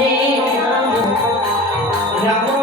Ram Ram Ram Ram